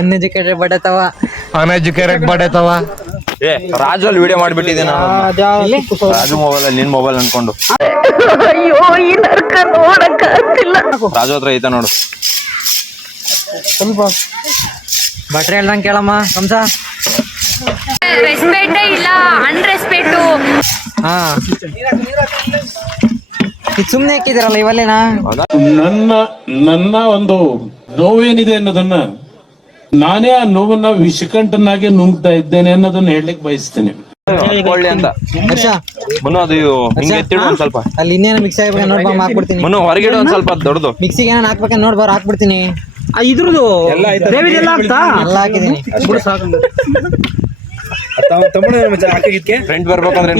Uneducated ಬಡತವ ಏ ರಾಜು ಅಲ್ಲಿ video ಮಾಡ್ಬಿಟ್ಟಿದ್ದೆ ನಾನು. ರಾಜು ಮೊಬೈಲ್ ಅಲ್ಲಿ ನಿನ್ ಮೊಬೈಲ್ ಅನ್ಕೊಂಡು. ರಾಜು ಹತ್ರ ಐತ ನೋಡು. ಸ್ವಲ್ಪ ಬಟ್ರೆ ಹೇಳ್ದಂಗೆ ಕೇಳಮ್ಮ ಕಂಸ. ರೆಸ್ಪೆಕ್ಟ್ ಇಲ್ಲ ಅನ್ರೆಸ್ಪೆಕ್ಟ್. ಹಾ ಇದು ಸುಮ್ನೆ ಹಾಕಿದಿರಲ್ಲ ಇವಲ್ಲೇನಾ. ನನ್ನ ಒಂದು ನೋವೇನಿದೆ ಅನ್ನೋದನ್ನ ನಾನೇ ಆ ನೋವನ್ನ ವಿಷಕಂಠನಾಗೆ ನುಂಗ್ತಾ ಇದ್ದೇನೆ ಅನ್ನೋದನ್ನ ಹೇಳಲಿಕ್ಕೆ ಬಯಸ್ತೇನೆ. ಕೊಳ್ಳಿ ಅಂತ ಮುನ್ನು ಅದು ಹಿಂಗೆ ಎತ್ತಿಡು ಒಂದ್ ಸ್ವಲ್ಪ. ಅಲ್ಲಿ ಇನ್ನೇನು ಮಿಕ್ಸ್ ಆಗ್ಬೇಕು ನೋಡ್ಬಾ ಹಾಕ್ಬಿಡ್ತೀನಿ. ಮುನ್ನು ಹೊರಗಿಡು ಒಂದ್ ಸ್ವಲ್ಪ ದೊಡ್ಡದು. ಮಿಕ್ಸಿಗೆ ಏನೇನು ಹಾಕ್ಬೇಕಂತ ನೋಡ್ಬಾರ ಹಾಕ್ಬಿಡ್ತೀನಿ. ಇದ್ರದ್ದು ಎಲ್ಲ ಹಾಕಿದೀನಿ. ಫ್ರೆಂಡ್ ಬರ್ಬೇಕಂದ್ರೆ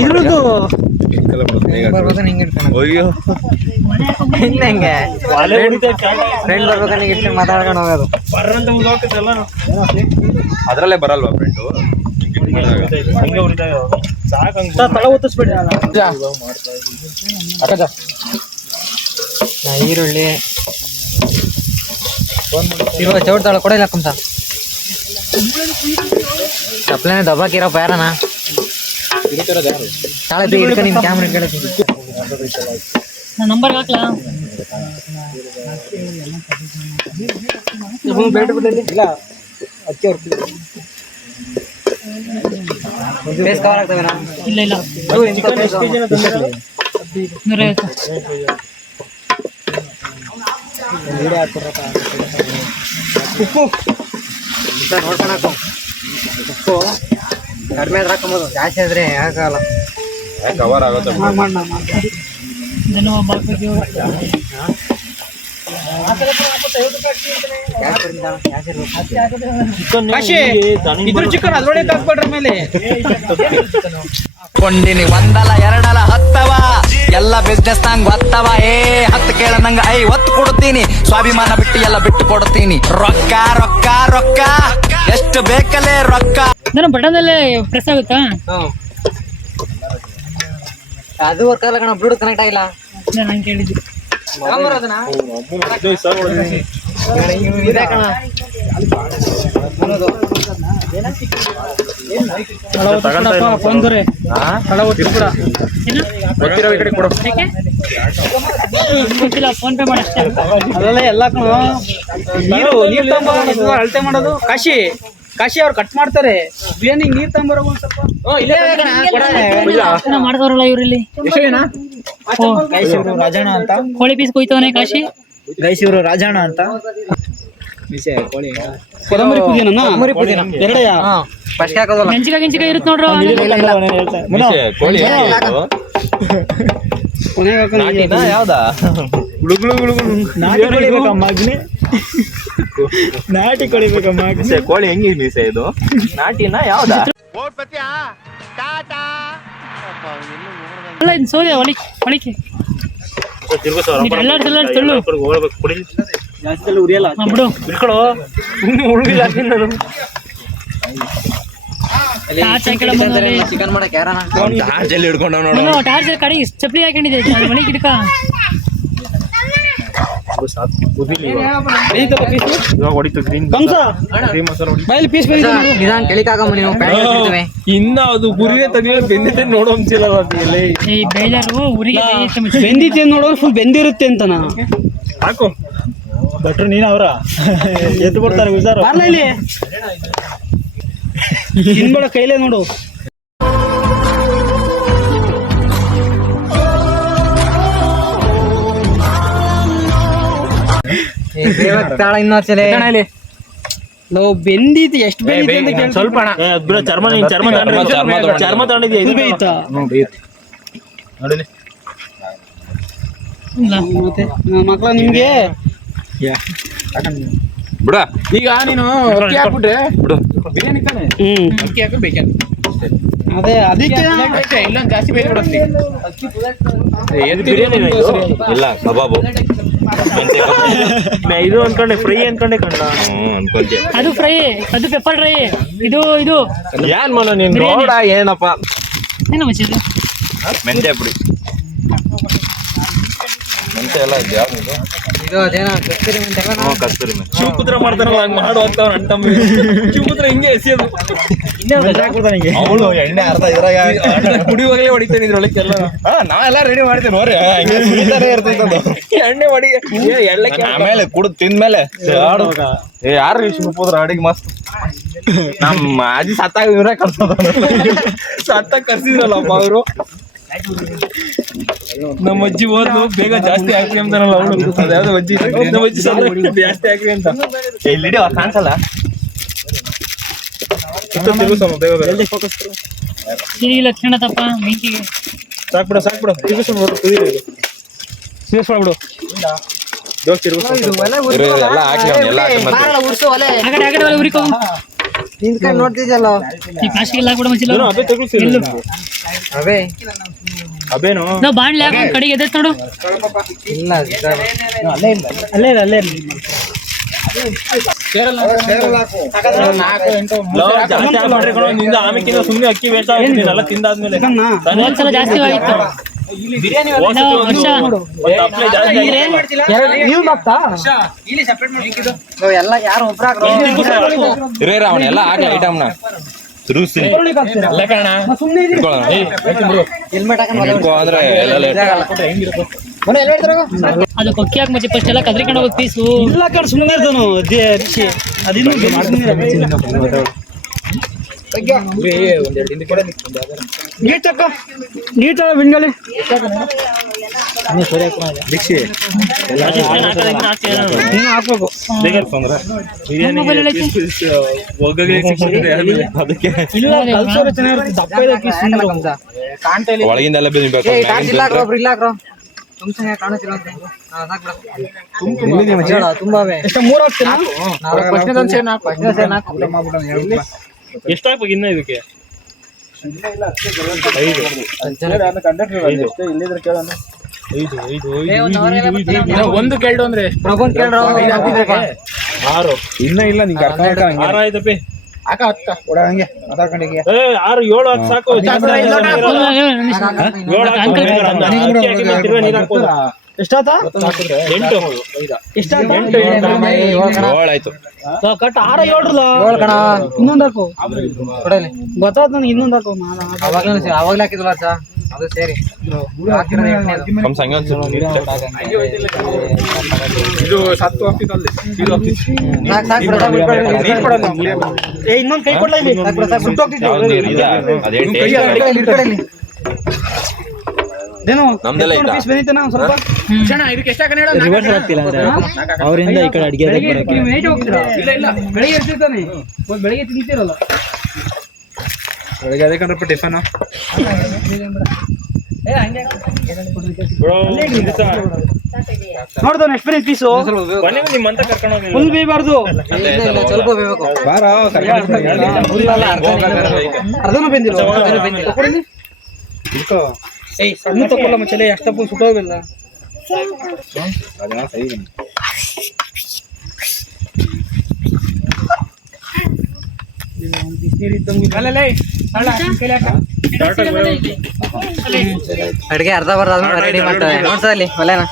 ಬರ್ಬೇಕಂದ್ರೆ ಹಿಂಗೆ ಇಟ್ಕೊಂಡು ಅಯ್ಯೋ ಹೆಂಗೆ ಫ್ರೆಂಡ್ ಬರ್ಬೇಕಂದ್ರೆ ಇಟ್ಟು ಮಾತಾಡ್ಕೊಂಡು ಹೋಗೋದು. ಅದ್ರಲ್ಲೇ ಬರಲ್ವಾ ಫ್ರೆಂಡು? ಈರುಳ್ಳಿ ಇರುವ ಚೌಡ್ತಾಳ ಕೂಡ ಇಲ್ಲ ಕಂಸ. ಚಪ್ಲೇನ ದಬ್ಬಾಕಿರಪ್ಪ ಯಾರನ ತಾಳೆ ಹಿಡ್ಕ ನಿಮ್ ಕ್ಯಾಮ್ರಾ ಕೇಳ್ತೀನಿ. ನಂಬರ್ ಹಾಕ್ಲಾ? ಬೇಸ್ ಕವರ್ ಆಗ್ತವೇನಾ? ಇಲ್ಲ ಇಲ್ಲ ಉಪ್ಪು ನೋಡ್ಕೊಂಡು ಹಾಕು. ಉಪ್ಪು ಕಡಿಮೆ ಆದ್ರೆ ಹಾಕೊಂಬೋದು, ಜಾಸ್ತಿ ಆದ್ರೆ ಹಾಕಲ್ಲ. ಕವರ್ ಆಗುತ್ತೆ. ಚಿಕನ್ ಅದ್ರೊಳಗೆ ಹಾಕ್ಬೇಡ್ರ ಮೇಲೆ ಕೊಂಡಿನಿ ಒಂದಲ ಎರಡಲ ಹತ್ತವ ಎಲ್ಲ ಬಿಸ್ನೆಸ್ ನಂಗ್ ಗೊತ್ತವ. 10 ಕೇಳ ನಂಗ 50 ಕೊಡ್ತೀನಿ. ಸ್ವಾಭಿಮಾನ ಬಿಟ್ಟು ಎಲ್ಲ ಬಿಟ್ಟು ಕೊಡ್ತೀನಿ. ರೊಕ್ಕ ರೊಕ್ಕ ರೊಕ್ಕ ಎಷ್ಟು ಬೇಕಲ್ಲೇ ರೊಕ್ಕ. ನಾನು ಬಟನಲ್ಲೇ ಪ್ರೆಸ್ ಆಗುತ್ತಾ? ಅದು ವರ್ಕ್ ಆಗಲ್ಲ ಕಣ, ಬ್ಲೂಟೂತ್ ಕನೆಕ್ಟ್ ಆಗಿಲ್ಲ. ನಾನು ಕೇಳಿದ್ದು ಇದೆ ಕಣ. ಗೊತ್ತಿಲ್ಲ, ಫೋನ್ ಪೇ ಮಾಡಿ ಅಷ್ಟೇ. ಅದೆಲ್ಲ ಎಲ್ಲ ನೀರು ಅಳತೆ ಮಾಡೋದು. ಕಾಶಿ ಅವ್ರು ಕಟ್ ಮಾಡ್ತಾರೆ. ಬಿರಿಯಾನಿ ನೀರ್ ತಗೊಂಬರೋ ಒಂದ್ ಸ್ವಲ್ಪ ಮಾಡ್ತಾರಲ್ಲ ಇವ್ರಲ್ಲಿ. ರಾಜಣ್ಣ ಅಂತ ಕೋಳಿ ಪೀಸ್ ಕೊಯ್ತವನೆ ಕಾಶಿ. ಗೈಸ್ ಇವರು ರಾಜಣ್ಣ ಅಂತ. ಕೊತ್ತಂಬರಿ ಪುದೀನ ಎರಡೇ ಫಸ್ಟ್ ಹಾಕೋದಲ್ಲ. ಮೆಣಸಿಕಾಯಿ ಇರುತ್ತೆ ನೋಡ್ರು. ಯಾವ್ದಾ ನಾಟಿ ಕೊಳಿಬೇಕಮ್ಮ. ಕೋಳಿ ಹೆಂಗಿ ಮೀಸೆ ಇದು? ನಾಟಿನ ಯಾವ್ದಾ? ಅಲ್ಲ ಇದು ಸೋದೆ ಒಳಿಕೆ ಉರಿಯಲ್ಲ ಬಿಡು. ಚಿಕನ್ ಮಾಡಕ್ ಯಾರನ ಚಾರ್ಜಲ್ಲಿ ಹಿಡ್ಕೊಂಡ ನೋಡು. ಟಾರ್ಚರ್ ಕಡೆ ಚಪ್ಪಲಿ ಹಾಕೊಂಡಿದೆ ಮಳಿಗೆ ಗಿಡಕ. ನಿಧಾನ ಕೆಳಿಕಾಗಮ್ಮ ನೀವು. ಇನ್ನ ಅದು ಗುರಿನೇ ತಗಲಿ ಬೆಂದಿದ್ದೆ ನೋಡೋ ಅಂತಿಲ್ಲ. ಬೇಜಾರು ಊರಿಗೆ ಬೆಂದಿದ್ದೆ ನೋಡೋರು ಫುಲ್ ಬೆಂದಿರುತ್ತೆ ಅಂತನಾ ಹಾಕು. ಭಟ್ರು ನೀನ್ ಅವ್ರ ಎದ್ದು ಬಿಡ್ತಾರೆ ಇಲ್ಲಿ ತಿನ್ಬೇಡ ಕೈಲೇ ನೋಡು. ತಾಳ ಇನ್ನೊಂದ್ಸಲ ನಾವು ಬೆಂದಿದ್ದು ಎಷ್ಟು ಬೆಂದಿದ್ದೆ ಸ್ವಲ್ಪ ಚರ್ಮ ತಗೊಂಡಿದ್ಯಾ? ಇದು ಬೇಯ್ತಾ ಮತ್ತೆ ಮಕ್ಕಳ ನಿಮ್ಗೆ ಬಿಡ. ಈಗ ನೀನು ಅಕ್ಕಿ ಹಾಕ್ಬಿಟ್ರೆ ಬಿರಿಯಾನಿ ತಾನೆ. ಅಕ್ಕಿ ಹಾಕಿ ಬೇಕಾದ್ರೆ ಅದೇ ಅದಕ್ಕೆ ಇಲ್ಲ ಜಾಸ್ತಿ ಬೇಯ್ಬಿಡುತ್ತೆ. ಇಲ್ಲ ಕಬಾಬು ಇದು ಅನ್ಕೊಂಡೆ ಫ್ರೈ ಅನ್ಕೊಂಡೆ ಕಂಡ. ಅನ್ಕೊಂತೀಯ ಅದು ಫ್ರೈ, ಅದು ಪೆಪ್ಪರ್ ಫ್ರೈ. ಇದು ಏನ್ ಮನ ನೀನ್ ನೋಡ ಏನಪ್ಪ ಏನು ಮಚ್ಚಿದೆ? ಮೆಂತ್ಯ ಪುಡಿ ಮೆಂತ್ಯ ಎಲ್ಲ ಇದೆ. ಯಾವ್ದು ಇದು ಅದೇನೋ ಕಸ್ತೂರಿ ಮೆಂತೆ ಅಲ್ಲ ನಾವು? ಕಸ್ತೂರಿ ಮೆಂತೆ. ಶಿವಪುತ್ರ ಮಾಡ್ತಾರಲ್ಲ ಹಂಗ್ ಮಾಡು ಅಂತ ಅವ್ನ ಅಣ್ಣ ತಮ್ಮ ಶಿವಪುತ್ರ ಹಿಂಗೆ ಎಸೆಯೋದು ಅವಳು ಎಣ್ಣೆ ಅರ್ಧ ಇದ್ರಾಗ ಕುಡಿಯುವಾಗಲೇ ಹೊಡಿತೇನೆ ಇದ್ರೊಳಗೆ ಎಲ್ಲ ನಾವೆಲ್ಲ ರೆಡಿ ಮಾಡ್ತೀವಿ ನೋಡ್ರಿ ಹಂಗೆ ಸುರಿತಾನೆ ಇರ್ತೈತೆ ಅದು. ಎಣ್ಣೆ ಹೊಡಿ ಎಳ್ಳಕ್ಕೆ ಆಮೇಲೆ ಕುಡಿದ್ ತಿಂದ್ಮೇಲೆ ಆಡು. ಯಾರು ಶಿವಪುತ್ರ ಅಡಿಗೆ ಮಸ್ತ್ ನಮ್ಮ ಅಜ್ಜಿ ಸತ್ತಾಗ ಇವರೇ ಕಳ್ಸೋದ ಸತ್ತ ಕರ್ಸಿದ್ರಲ್ಲಪ್ಪ ಅವರು. ನಮ್ಮ ಅಜ್ಜಿ ಹೋದ್ಲು ಬೇಗ ಜಾಸ್ತಿ ಹಾಕಿ ಅಂತಾರಲ್ಲ ಅವಳು. ಅದ್ಯಾವ್ದು ಅಜ್ಜಿ ನಮ್ಮ ಅಜ್ಜಿ ಸತ್ತ ಜಾಸ್ತಿ ಹಾಕಿ ಅಂತ ಇಲ್ಲಿ ಕಾಣಿಸಲ್ಲ. ಈ ಲಕ್ಷಣ ತಪ್ಪ ಬೆಂಕಿಗೆ ಸಾಕ್ಬಿಡ ತಿರ್ಗಿಸ್ಬಿಡು ಎಲ್ಲ ಹಾಕಿ ಎಲ್ಲ ಹಾಕಿ ಮತ್ತೆ ಬಾರಲ್ಲ, ಉರ್ಸು ಒಲೆ. ಆಗಡೆ ಆಗಡೆ ಒಲೆ ಉರಿಕೋ. ನಿಂತ್ಕೊಂಡ್ ನೋಡ್ತಿದ್ಯಲ್ಲ ಈ ಪ್ಲಾಸ್ಟಿಕ್ ಎಲ್ಲ ಹಾಕ್ಬಿಡ ಮಚ್ಚಿಲ್ಲ ಎಲ್ಲು ಅವೇ ಅಬೇನು ನಾವು ಬಾಣ್ಲೆ ಹಾಕೊಂಡು ಕಡೆಗೆ ಎದ್ದೈತ್ ನೋಡು. ಇಲ್ಲ ಅಲ್ಲೇ ಜಾಸ್ತಿ ಆಗ್ಬಿಟ್ರೆ ಕಣೋ, ನಿಂದ ಆಮೇಕಿಂದ ಸುಮ್ನೆ ಅಕ್ಕಿ ವೇಸ್ಟ್ ಆಗ್ಬಿಟ್ಟಿದೆ ಎಲ್ಲ ತಿಂದಾದ್ಮೇಲೆ. ಒಂದ್ಸಲ ಜಾಸ್ತಿ ಆಗಿತ್ತು. ಹೋಗ್ಸತಿ ವರ್ಷ ಒಂದು ತಪ್ಲೆ ಜಾಸ್ತಿ ಆಗಿದೆ. ಎಲ್ಲ ಯಾರು ಒಬ್ರಾಗ್ರು ಇರೇರ ಅವನ್ನೆಲ್ಲ ಹಾಕಿ ಐಟಮ್ನ ತಿರುಗಿಸ್ತೀನಿ ಅಲ್ಲ ಕಣ ಹೆಲ್ಮೆಟ್ ಅಂದ್ರೆ ಎಲ್ಲ ಅದು ಕೊಕ್ಕಿ ಹಾಕಿ ಮತ್ತೆ ಫಸ್ಟ್ ಎಲ್ಲ ಕದ್ರಿಕೊಂಡು ಹೋಗೋದು ಪೀಸು. ಇಲ್ಲ ಕಣ್ ಸುಮ್ಮನೆ ಇರ್ತಾನು ಅದಿನ್ನು ನೀಟ್ ಬಿಂಗಳಿ ನೀನು ಹಾಕ್ಬೇಕು. ಅದಕ್ಕೆ ಇಲ್ಲ ಕಲ್ಸೋರೆ ಚೆನ್ನಾಗಿರುತ್ತೆ. ದಪ್ಪ ಇದೆ piece ಸುಮ್ನೆ. ಒಳಗಿಂದೆಲ್ಲ ಬೆಳಿಬೇಕು ಒಬ್ರು ಇಲ್ಲ ಹಾಕ್ರು ತುಂಬಾ ಕಾಣುತ್ತಿಲ್ಲ ಅಂತ ತುಂಬಾವೆ ಎಷ್ಟು 3 ಹಾಕ್ತೀನಾ? ಎಷ್ಟು ಹಾಕ್ಬೇಕು ಇನ್ನ ಇದಕ್ಕೆ? ಒಂದು ಕೇಳು ಅಂದ್ರೆ ಪ್ರಭುನ್ ಕೇಳ್ರು ಆರು ಇನ್ನ ಇಲ್ಲ ನಿಂಗೆ ಅರ್ಥ ಆರು ಆಯ್ತಪ್ಪಿ. ಹಂಗೆ ಮಾತಾಡ್ಕೊಂಡಿಗೆ 6 7 ಹಾಕಿ ಸಾಕು. 7 ಎಷ್ಟಾತ? 8 ಎಷ್ಟಾತ? 7 ಆಯ್ತು. ಕಟ್ 6 7 ಕಣ ಇನ್ನೊಂದು ಹಾಕು. ಕೊಡಲಿ ಗೊತ್ತಾಯ್ತು ನನಗೆ ಇನ್ನೊಂದು ಹಾಕು. ಅವಾಗ್ಲೇ ಹಾಕಿದ್ವಲ್ಲ ಸರ್ ಅದು ಸೇರಿ ಹಾಕಿರೋದು ಎಣ್ಣೆದು. ಕಮ್ ಸಂಗೆ ಒಂಚೂರು ನೀರು ಚೆಕ್. ಇದು 7 ಹಾಕಿದಲ್ಲಿ ಸಾಕ್ ಬಿಡು, ಸಾಕ್ ಬಿಡು. ಏ ಇನ್ನೊಂದು ಕೈ ಕೊಡ್ಲಾ ಇಲ್ಲಿ. ಸುಟ್ಟೋಗ್ತಿತ್ತು. ಯಾವ್ದು ನೀರು ಇದ ಅದೇನ್ ಟೇಸ್ಟ್ ಇದೇನು ನಮ್ದೆಲ್ಲ ಇದ್ದ. ಪೀಸ್ ಬಂದಿತ್ತೇನ ಒಂದ್ ಸ್ವಲ್ಪ? ಇದಕ್ಕೆ ಎಷ್ಟು ಹಾಕೋಣ? ರಿವರ್ಸ್ ಆಗ್ತಿಲ್ಲ ಅಂದ್ರೆ ಅವರಿಂದ ಈ ಕಡೆ ಅಡಿಗೆ ಇಲ್ಲ ಇಲ್ಲ ಬೆಳಿಗ್ಗೆ ಇರ್ತಿರ್ತಾನೆ ಬೆಳಿಗ್ಗೆ ತಿಂತಿರಲ್ಲ. ಬೆಳಗ್ಗೆ ಅದೇ ಕಣ್ರಪ್ಪ ಟಿಫನ್ ನೋಡ್ತಾನೆ ಎಷ್ಟು ಬಂದಿತ್ತು ಪೀಸು. ನಿಮ್ಮಂತ ಕರ್ಕೊಂಡು ಹೋಗಿ ಫುಲ್ ಬೇಯಬಾರ್ದು. ಇಲ್ಲ, ಸ್ವಲ್ಪ ಬೇಯಬೇಕು. ಅರ್ಧನೂ ಬೆಂದಿಲ್ಲ. ಏಯ್ ಸಣ್ಣ ತಗೊಳ್ಳ ಮಚ್ಚಲೆ ಅಷ್ಟಪ್ಪ ಸುಟ್ಟೋಗಿಲ್ಲ. ಅಡ್ಗೆ ಅರ್ಧ ಬರ್ದ ರೆಡಿ ಮಾಡ್ತಾರೆ ನೋಡ್ಸ ಅಲ್ಲಿ ಒಲೆನ.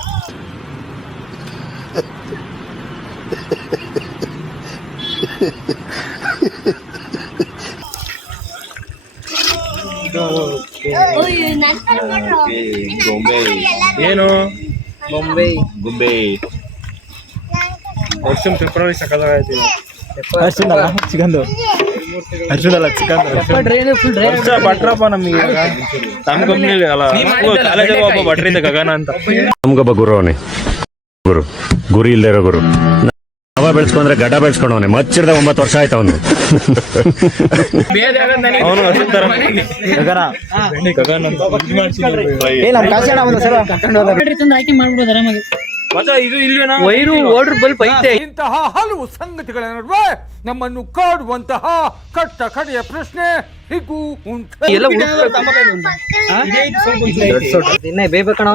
ಗೊಂಬೆ ಏನು ಬೊಂಬೆ ಗುಬ್ಬೆ ವರ್ಷ ಫೆಬ್ರವರಿ ಸಕಲಾಯ್ತು. ಚಿಕಂದು ವರ್ಷ ಭಟ್ರಪ್ಪ ನಮಗೆ ನಮ್ಮ ಕಂಪ್ನಿಲಿ ಅಲ್ಲ ಕಾಲೇಜಿಗೆ ಒಬ್ಬ ಭಟ್ರಿಂದ ಗಗನ ಅಂತ. ನಮ್ಗೊಬ್ಬ ಗುರು ಅವನೇ ಗುರಿ ಇಲ್ಲದೆ ಇರೋ ಗುರು. ಹವ ಬೆಳೆಸ್ಕೊಂಡ್ರೆ ಗಡ್ಡ ಬೆಳೆಸ್ಕೊಂಡವನೆ ಮಚ್ಚಿಡ್ದ 9 ವರ್ಷ ಆಯ್ತು ಅವನು. ಅವನು ಹಸುತ್ತರ ಗಗನ್ ಅಂತ ತಂದು ಆಯ್ಕೆ ಮಾಡ್ಬಿಡೋದು ಆರಾಮಾಗಿ. ಮಚ್ಚ ಇದು ಇಲ್ವೇನಾ? ವೈರು ಓಡ್ರ ಬಲ್ಪ್ ಐತೆ. ಇಂತಹ ಹಲವು ಸಂಗತಿಗಳ ನಡುವೆ ನಮ್ಮನ್ನು ಕಾಡುವಂತಹ ಕಟ್ಟ ಕಡೆಯ ಪ್ರಶ್ನೆ ಹೀಗೂ ಉಂಟು. ಎಲ್ಲ ಇನ್ನೇ ಬೇಯ್ಬೇಕಣ.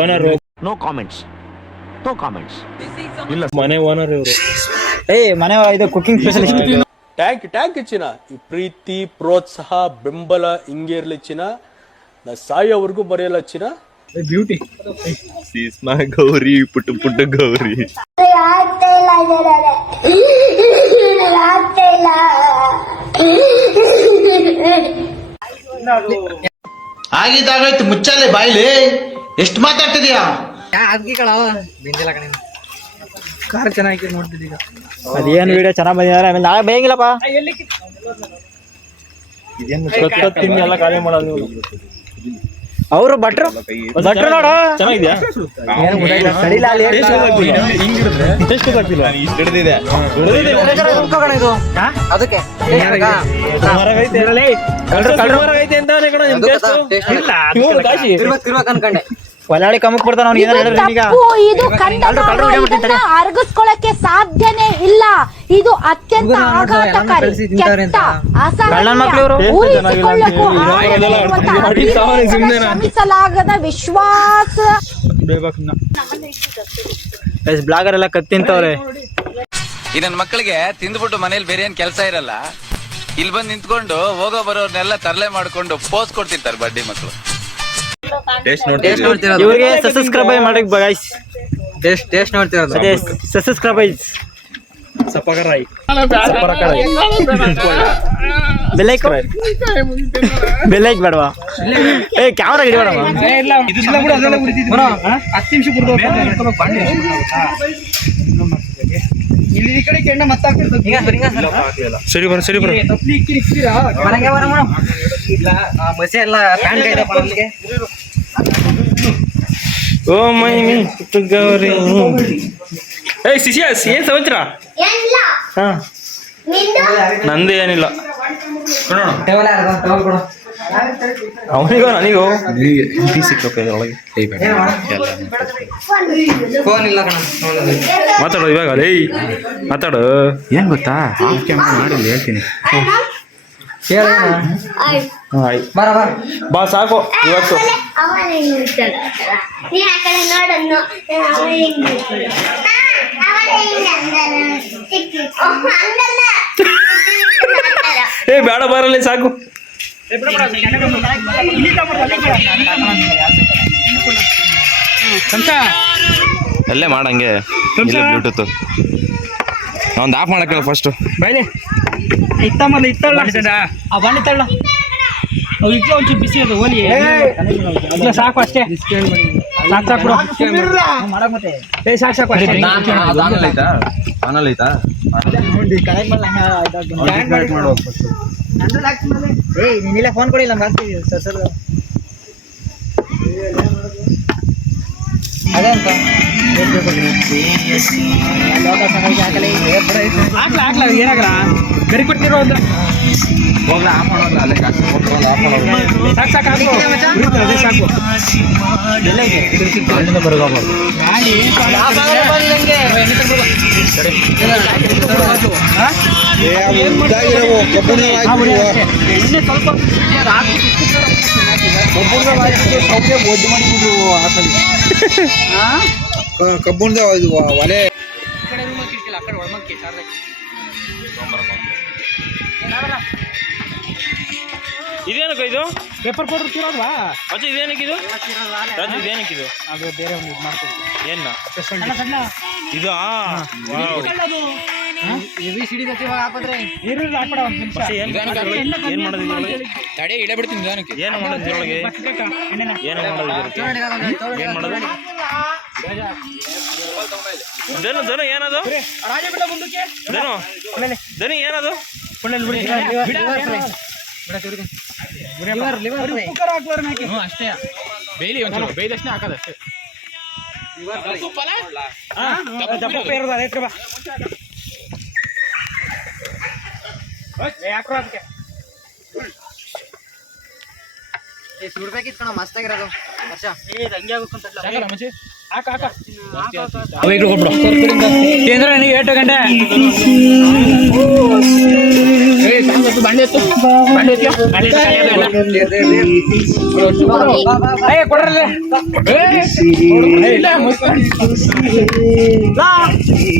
ಓನರ್ ನೋ ಕಾಮೆಂಟ್ಸ್ ಮನೆ ಓನರ್ ಇವರು. ಮನೆ ಇದು ಕುಕಿಂಗ್ ಸ್ಪೆಷಲಿಸ್ಟ್. ಟ್ಯಾಂಕ್ ಇಚ್ಚಿನ ಈ ಪ್ರೀತಿ ಪ್ರೋತ್ಸಾಹ ಬೆಂಬಲ ಹಿಂಗೆ ಇರ್ಲಿ ಚಿನ್ನ. ನಾ ಸಾಯೋವರೆಗೂ ಬರೆಯಲ್ಲ ಚಿನ್ನ. ಬ್ಯೂಟಿ ಸೀಸ್ಮಾ ಗೌರಿ ಪುಟ್ಟು ಪುಟ್ಟು ಗೌರಿ. ಆಗಿದ್ದಾಗಾಯ್ತು, ಮುಚ್ಚಾಲೆ ಬಾಯ್ಲಿ. ಎಷ್ಟು ಮಾತಾಡ್ತಿದ್ಯಾ? ಅದಕ್ಕೆ ಕಳವ ಬೆಂದಿಲ್ಲ ಕಣ. ಕಾರ್ ಚೆನ್ನಾಗಿ ನೋಡ್ತಿದ್ದೀಗ. ಅದೇನು ವಿಡಿಯೋ ಚೆನ್ನಾಗಿ ಬಂದಿದ್ದಾರೆ. ಆಮೇಲೆ ನಾಳೆ ಬೇಯಂಗಿಲ್ಲಪ್ಪ. ಎಲ್ಲ ಖಾಲಿ ಮಾಡೋದು ನೀವು. ಅವರು ಭಟ್ರು ನೋಡು ಚೆನ್ನಾಗಿದ್ಯಾ? ಹಿಡಿದಿದೆ ಅದಕ್ಕೆ ತಿರ್ಬೇಕು ಅನ್ಕಂಡೆ. ಒಲಾಳಿ ಕಮ್ಮಕ್ ಬರ್ತಾನ ಅವ್ನಿಗೆ ಏನಾರ ಹೇಳಿದ್ರೆ ಈಗ ಇದು ಅರ್ಗಿಸ್ಕೊಳ್ಳಕ್ಕೆ ಸಾಧ್ಯನೇ ಇಲ್ಲ. ಇದು ಅತ್ಯಂತ ಆಘಾತಕಾರಿ, ಕೆಟ್ಟ, ಅಸಹನೀಯ, ಊಹಿಸಿಕೊಳ್ಳಕ್ಕೂ ಶ್ರಮಿಸಲಾಗದ ವಿಶ್ವಾಸ. ಬ್ಲಾಗರ್ ಎಲ್ಲ ಕತ್ತಿಂತವ್ರೆ. ಈ ನನ್ನ ಮಕ್ಕಳಿಗೆ ತಿಂದ್ಬಿಟ್ಟು ಮನೇಲಿ ಬೇರೆ ಏನ್ ಕೆಲಸ ಇರಲ್ಲ, ಇಲ್ಲಿ ಬಂದು ನಿಂತ್ಕೊಂಡು ಹೋಗೋ ಬರೋರ್ನೆಲ್ಲ ತರಲೆ ಮಾಡ್ಕೊಂಡು ಪೋಸ್ ಕೊಡ್ತಿರ್ತಾರೆ ಬಡ್ಡಿ ಮಕ್ಕಳು. ಇವ್ರಿಗೆ ಸಬ್ಸ್ಕ್ರೈಬ್ ಮಾಡಿ ಗೈಸ್. ಟೇಸ್ಟ್ ನೋಡ್ತಿರೋದು. ಅದೇ ಸಬ್ಸ್ಕ್ರೈಬ್ ಬೆಲ್ಲೈಕ್ ಬೇಡವಾ? ಏ ಕ್ಯಾಮ್ರಾ ಹಿಡಿ ಬೇಡವಾ? 10 ನಿಮಿಷ ಇಲ್ಲಿ ಈ ಕಡೆ ಕೆಂಡ ಸರಿ ಬರ ಸರಿ ಬರ. ಮಸಿ ಎಲ್ಲ ಪ್ಯಾಂಟ್ ಕೈದಪ್ಪ ನಮ್ಗೆ. ಓ ಮೈ ಮೀ ಪುಟ್ಟು ಗೌರಿ. ಏಯ್ ಸಿಸಿಯಸ್ ಏನ್ ಸಮಾಚಾರ? ಹಾ ನಂದು ಏನಿಲ್ಲ. ಅವನಿಗೋ ನನಗೋ ಒಳಗೆ ಫೋನ್ ಇಲ್ಲ ಕಣ. ಮಾತಾಡೋ ಇವಾಗ. ಲೇ ಮಾತಾಡು. ಏನ್ ಗೊತ್ತಾ, ಆಫ್ ಕ್ಯಾಮ್ರಾ ಮಾಡಿ ಹೇಳ್ತೀನಿ. ಬರ ಬರ ಬಾ ಸಾಕು ಇವತ್ತು. ಏ ಬೇಡ ಬರಲಿ ಸಾಕು. ಅಲ್ಲೇ ಮಾಡಂಗೆ ಬ್ಲೂಟೂತ್ ಒಂದು ಆಫ್ ಮಾಡಕ್ಕಲ್ಲ ಫಸ್ಟ್. ಬೈಲೆ ಇತ್ತಮ್ಮಲ್ಲ ಇತ್ತಳ್ಳ ಆ ಬಣ್ಣ ತಳ್ಳ ಇಟ್ಲ ಒಂಚೂರು ಬಿಸಿ ಅದು ಹೋಲಿ ಸಾಕು ಅಷ್ಟೇ. ಸಾಕು ಸಾಕು ಮಾಡಕ್ ಮತ್ತೆ ಏ ಸಾಕು ಸಾಕು ಅಷ್ಟೇ. ಏ ನೀನಿಲ್ಲ ಫೋನ್ ಕೊಡಿ ನಮ್ಗೆ ಆಗ್ತೀವಿ ಸರ್. ಅದೇ ಅಂತ ಹಾಕ್ಲ ಏನಾಗಲ್ಲ ಗರಿ ಕೊಡ್ತಿರೋ ಅಂತ ಸಾಕು ಸಾಕು ಅದೇ ಸಾಕು. ಕಬ್ಬುಣದ ಒಲೆ ಇದೇನಕ್ಕ ಇದು ಪೇಪರ್ ಪೌಡರ್ ತಿರೋದ್ವಾ? ಅಜ್ಜಿ ಇದೇನಕ್ಕಿದು? ರಾಜು ಇದೇನಕ್ಕಿದು? ಅದು ಬೇರೆ ಒಂದು ಇದು ಮಾಡ್ತೀವಿ. ಏನ ಇದು? ಹಾಕಿದ್ರೆ ನೀರಲ್ಲಿ ಹಾಕ್ಬೇಡ ಒಂದು ನಿಮಿಷ. ಏನ್ ಮಾಡೋದು ಇದ್ರೊಳಗೆ? ತಡೆ ಇಡ ಬಿಡ್ತೀನಿ ನಿಧಾನಕ್ಕೆ. ಏನು ಮಾಡೋದು ಇದ್ರೊಳಗೆ? ಏನು ಮಾಡೋದು ಇದ್ರೊಳಗೆ? ಏನ್ ಮಾಡೋದು? ಧನು ಏನದು? ಧನು ಏನದು? ಅಷ್ಟೇ ಬೇಯ್ಲಿ ಒಂಚೂರು ಬೇಯ್ದಷ್ಟೇ ಹಾಕೋದಷ್ಟೇ. ಸುಡ್ಬೇಕಿತ್ತು ಕಣ ಮಸ್ತಾಗಿರೋದು ವರ್ಷ. ಹಂಗೆ ಆಗುತ್ತೆ ಕೇಂದ್ರ ನನಗೆ 8 ಗಂಟೆ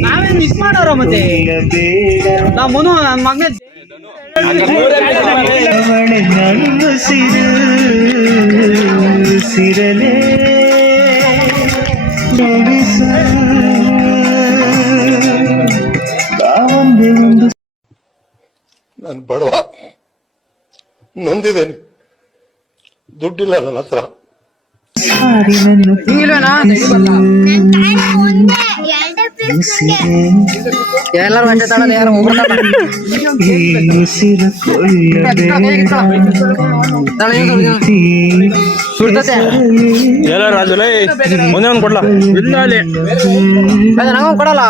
ನಾವೇ ಮಿಸ್ ಮಾಡೋರ ಮತ್ತೆ ನಾ ಮುನು ನನ್ನ ಮಗನೇ ನಾನು ಬಡವ ನೊಂದಿದ್ದೇನೆ, ದುಡ್ಡಿಲ್ಲ ನನ್ನ ಹತ್ರ. ಎಲ್ಲರೂ ಅಷ್ಟೇ ತಗೊಳ್ಳೋದು, ಯಾರು ಎಲ್ಲ ರಾಜುಲೇ ಒಂದೇ ಒಂದು ಕೊಡ್ಲಾ? ನಾವು ಕೊಡಲ್ಲ.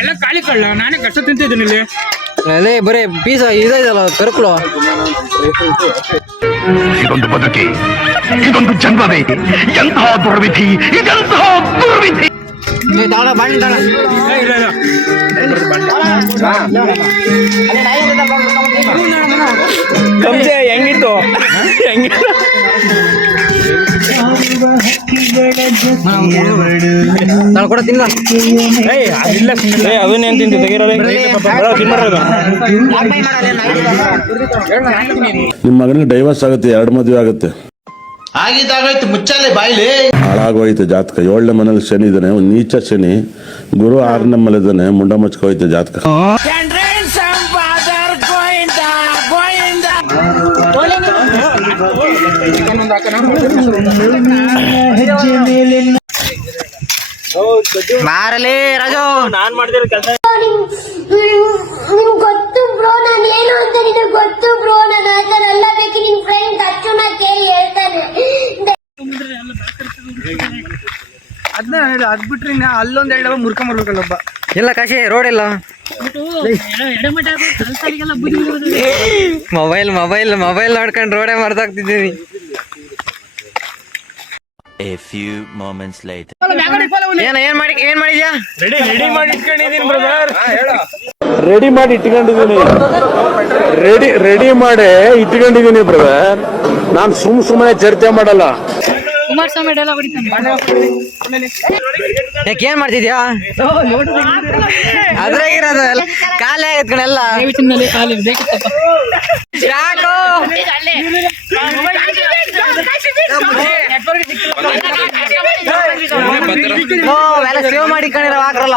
ಎಲ್ಲ ಖಾಲಿ ಕಳ್ಳ, ನಾನೇ ಕಷ್ಟ ತಿಂತಿದ್ದೀನಿ ಇಲ್ಲಿ. ಅಲ್ಲೇ ಬರೀ ಪೀಸ ಇದೈತಲ್ಲ ಕರುಕಲು. ಇದೊಂದು ಬದುಕಿ, ಇದೊಂದು ಜನ್ಮವೇ, ಎಂತಹ ದುರ್ವಿಧಿ, ಇದೆಂತಹ ದುರ್ವಿಧಿ. ಬಾಣಿ ತಾಳ ಕಂಸೆ ಹೆಂಗಿತ್ತು ಕೂಡ ತಿನ್ನ. ಅದನ್ನೇನ್ ತಿಂತಿ ತೆಗಿರೋದು. ನಿಮ್ಮ ಮಗನಿಗೆ ಡೈವರ್ಸ್ ಆಗುತ್ತೆ, 2 ಮದುವೆ ಆಗುತ್ತೆ. ಆಗಿದ್ದಾಗಾಯ್ತು, ಮುಚ್ಚಾಲೆ ಬಾಯ್ಲಿ. ಹಾಳಾಗೋಯ್ತು ಜಾತಕ. 7ನೇ ಮನೇಲಿ ಶನಿ ಇದ್ದಾನೆ, ಒಂದು ನೀಚ ಶನಿ. ಗುರು 6ನೇ ಮನೆ ಇದ್ದಾನೆ, ಮುಂಡ ಮುಚ್ಕೋಯ್ತು ಜಾತಕ. ಮಾರಲಿ ರಾಜು, ನಾನ್ ಮಾಡಿದಿರೋ ಕೆಲಸ ನಿಮ್ಗೆ ಗೊತ್ತು ಬ್ರೋ, ನಾನು ಏನು ಅಂತ ನಿನಗೆ ಗೊತ್ತು ಬ್ರೋ. ನಾನು ಆತನೆಲ್ಲ ಬೇಕು, ನಿನ್ ಫ್ರೆಂಡ್ ಅಚ್ಚುನ ಕೇಳಿ ಹೇಳ್ತಾನೆ. ಅದನ್ನ ಹೇಳಿ, ಅದ್ ಬಿಟ್ರಿ ಅಲ್ಲೊಂದ್ 2 ಮುರ್ಕೊಂಬರ್ಬೇಕಲ್ಲ ಒಬ್ಬ. ಇಲ್ಲ ಕಾಶಿ ರೋಡ್ ಇಲ್ಲ. ಮೊಬೈಲ್ ಮೊಬೈಲ್ ಮೊಬೈಲ್ ನೋಡ್ಕೊಂಡು ರೋಡೇ ಮರ್ತಾಗ್ತಿದ್ದೀನಿ. A few moments later. ಏನ್ ಮಾಡಿದ್ಯಾ? ರೆಡಿ ಮಾಡಿ ಇಟ್ಕೊಂಡಿದ್ದೀನಿ ಬ್ರದರ್. ರೆಡಿ ಮಾಡಿ ಇಟ್ಕೊಂಡಿದ್ದೀನಿ ಬ್ರದರ್. ನಾನು ಸುಮ್ಮನೆ ಚರ್ಚೆ ಮಾಡಲ್ಲ. ಕುಮಾರಸ್ವಾಮಿ ಡೈಲಾಗ್ ಹೊಡಿತಾನೆ. ಏನ್ ಮಾಡ್ತಿದ್ಯಾ? ಅದ್ರಾಗಿರೋದು ಖಾಲಿ ಆಗತ್ ಕಣೆಲ್ಲ. ಖಾಲಿ ಬೇಕಿತ್ತಪ್ಪ. ಯಾಕೋ ಎಲ್ಲ ಸೇವ್ ಮಾಡಿ ಕಣಿರ ಹಾಕ್ರಲ್ಲ.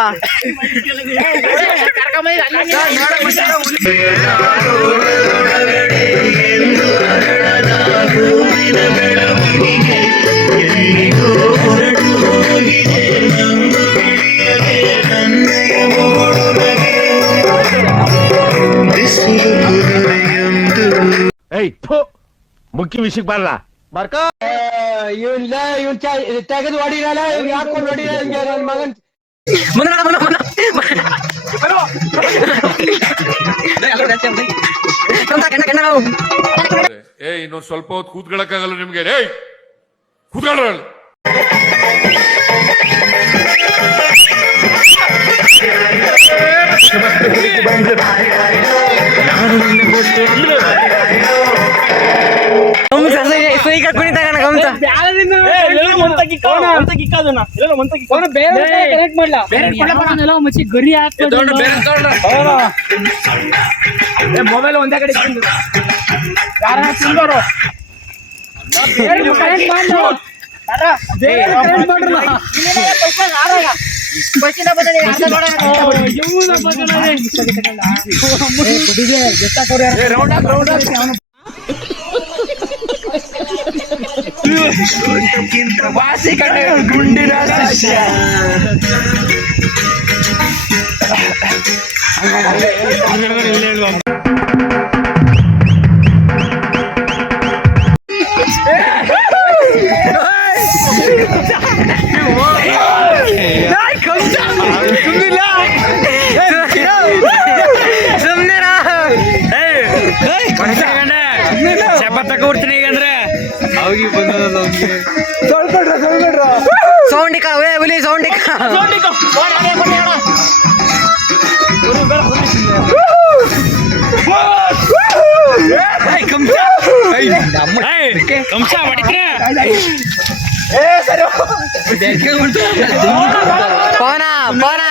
ಮುಖ್ಯ ವಿಷಯಕ್ಕೆ ಬರಲ್ಲ. ತೆಗೆದು ಹೊಡಿರಲ್ಲ, ಹಾಕೊಂಡು ಹೊಡಿರ ನನ್ನ ಮಗನ್. ಇನ್ನೊಂದು ಸ್ವಲ್ಪ ಹೊತ್ತು ಕೂತ್ಕೊಳ್ಳಕ್ಕಾಗಲ್ಲ ನಿಮ್ಗೆ? ಕೂತ್ಕೊಳ್ಳ. ಮುಚ್ಚಿ ಗರಿ ಹಾಕ್ಬಿಟ್ಟು ಮೊಬೈಲ್ ಒಂದೇ ಕಡೆ ವಾಸಿ ಕಡೆ ಗುಂಡಿನ ಶಿಷ್ಯ. ಕೊಡ್ತೀನಿ ಈಗ ಅಂದ್ರೆ ಸೌಂಡಿಕ ಹುಲಿ ಸೌಂಡಿಕ ಕಂಸ ಹೊಡಿತೀರ ಪವನ ಪವನ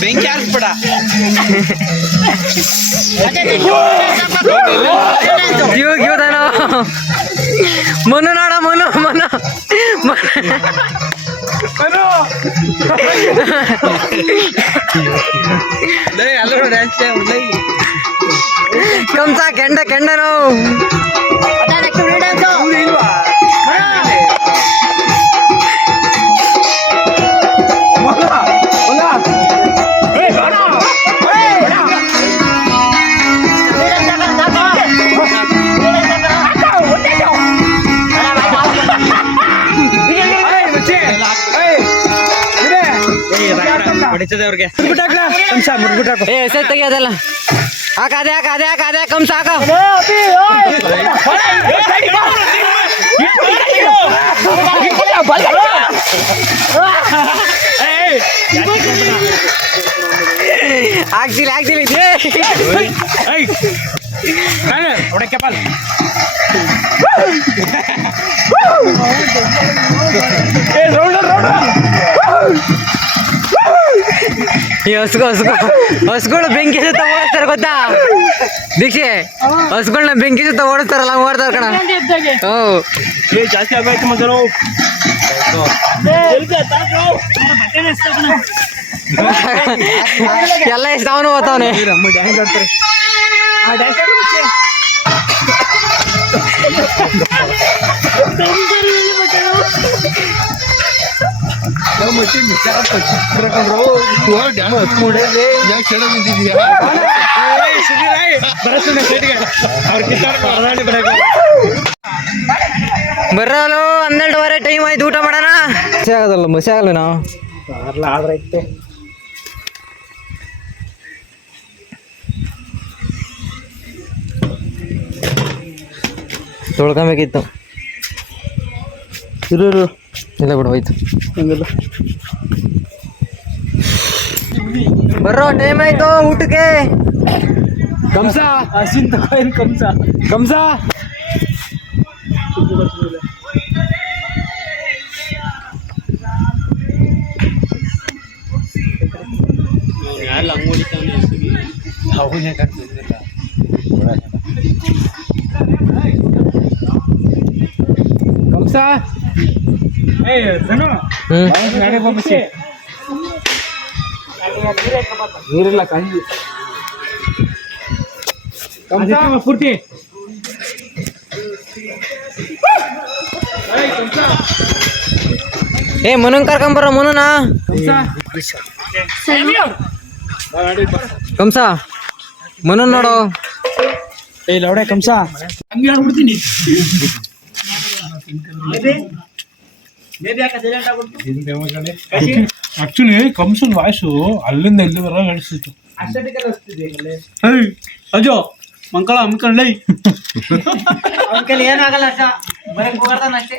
ಬೆಂಕಿ ಹಾರಿಸ್ಬೇಡ. ಮನು ನೋಡ ಮನು ಮನು ಕಂಸ ಕೆಂಡ ಕೆಂಡನು ತೆಗಿಯೋದಲ್ಲ ಹಾಕ ಅದೇ ಹಾಕ ಅದೇ ಹಾಕ ಅದೇ ಕಂಸ ಹಾಕ ಆಗ್ತಿಲ್ಲ ಆಗ್ತಿಲ್ಲ ಹಸುಗಳು ಬೆಂಕಿ ಸುತ್ತ ಓಡಿಸ್ತಾರ ಗೊತ್ತಾ ದೀಕ್ಷೆ? ಹಸುಗಳನ್ನ ಬೆಂಕಿ ಸುತ್ತ ಓಡಿಸ್ತಾರಲ್ಲ ಹಂಗ ಓಡ್ತಾರ ಕಣ. ಜಾಸ್ತಿ ಆಗಾಯ್ತು ಮತ್ತೆ ಎಲ್ಲ ಎಷ್ಟು ಅವನು ಓದ್ತಾವನೆ. ಬರೋಲು 12:15 ಟೈಮ್ ಆಯ್ತು, ಊಟ ಮಾಡೋಣ. ಮಸಿ ಆಗೋದಲ್ಲ, ಮಸಿ ಆಗಲ್ಲ ನಾವು ಆದ್ರೈತೆ. ತೊಳ್ಕೊಬೇಕಿತ್ತು. ಇಲ್ಲ ಬಿಡು ಹೋಯ್ತು. ಬರೋ ಟೈಮ್ ಆಯ್ತು ಊಟಕ್ಕೆ. ಕಂಸ ಹಸಿನ್ ತಗೋನ್ ಕಂಸ ಕಂಸ ಕಂಸ ನೀರಿಲ್ಲ ಕಂಜಿ ಪೂರ್ತಿ ಮನನ್ ಕರ್ಕೊಂಬರ ಮನುನ ಕಂಸ ಮನನ್ ನೋಡು. ಲೌಡೆ ಕಂಸ ಹಂಗೆ ಹೇಳ್ಬಿಡ್ತೀನಿ. ಆಕ್ಚುಲಿ ಕಂಸನ್ ವಾಯ್ಸು ಅಲ್ಲಿಂದ ಎಲ್ಲಿವರೆಗೆ ನಡೆಸಿತ್ತು. ಅಜೋ ಮಂಕಳ ಅಮ್ಕಂಡ್ಲೈ ಏನಾಗಲ್ಲ ಅಷ್ಟೇ.